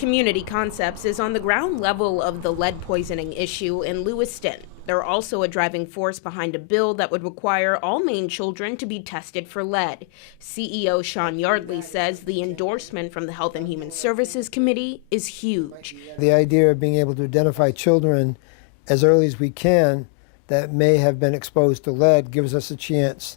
Community Concepts is on the ground level of the lead poisoning issue in Lewiston. They're also a driving force behind a bill that would require all Maine children to be tested for lead. CEO Sean Yardley says the endorsement from the Health and Human Services Committee is huge. The idea of being able to identify children as early as we can that may have been exposed to lead gives us a chance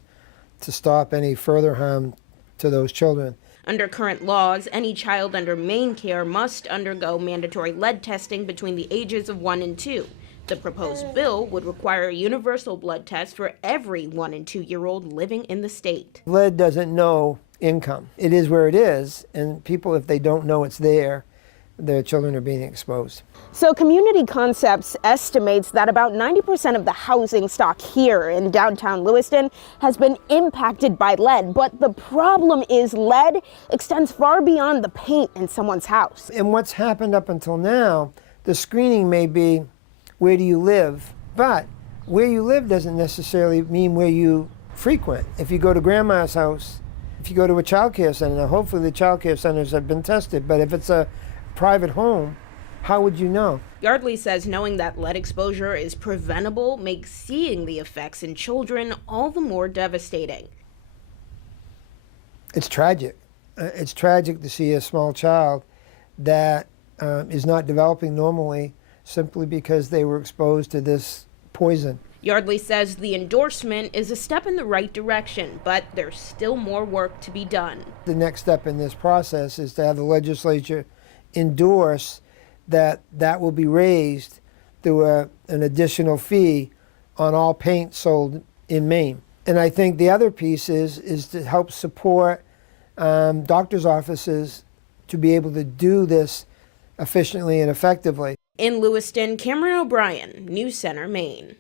to stop any further harm to those children. Under current laws, any child under Maine care must undergo mandatory lead testing between the ages of 1 and 2. The proposed bill would require a universal blood test for every 1 and 2-year-old living in the state. Lead doesn't know income. It is where it is, and people, if they don't know it's there, their children are being exposed. So Community Concepts estimates that about 90% of the housing stock here in downtown Lewiston has been impacted by lead. But the problem is lead extends far beyond the paint in someone's house. And what's happened up until now, the screening may be where do you live, but where you live doesn't necessarily mean where you frequent. If you go to grandma's house, if you go to a child care center, now hopefully the child care centers have been tested, but if it's a private home, how would you know? Yardley says knowing that lead exposure is preventable makes seeing the effects in children all the more devastating. It's tragic. It's tragic to see a small child that is not developing normally simply because they were exposed to this poison. Yardley says the endorsement is a step in the right direction, but there's still more work to be done. The next step in this process is to have the legislature endorse that will be raised through an additional fee on all paint sold in Maine. And I think the other piece is to help support doctors' offices to be able to do this efficiently and effectively. In Lewiston, Cameron O'Brien, News Center, Maine.